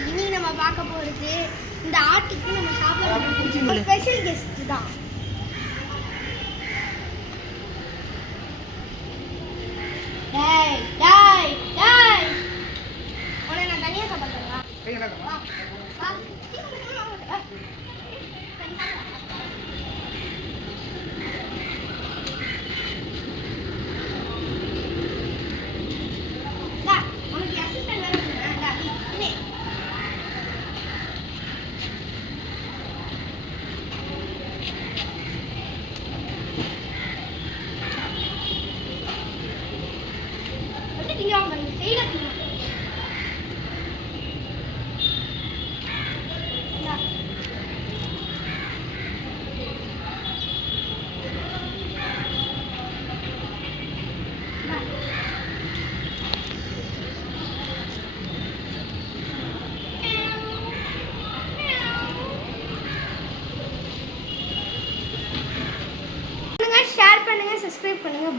இன்னைக்கு நம்ம பார்க்க போறது இந்த ஆட்டுக்கு நம்ம சாப்பிட ஸ்பெஷல் கெஸ்ட் தான். டேய் டேய் டேய் உன்னை நான் தனியாக சாப்பிட்றேன். உனக்கு அசிஸ்டன்ட் வேற ஷேர் பண்ணுங்க, சப்ஸ்கிரைப் பண்ணுங்க.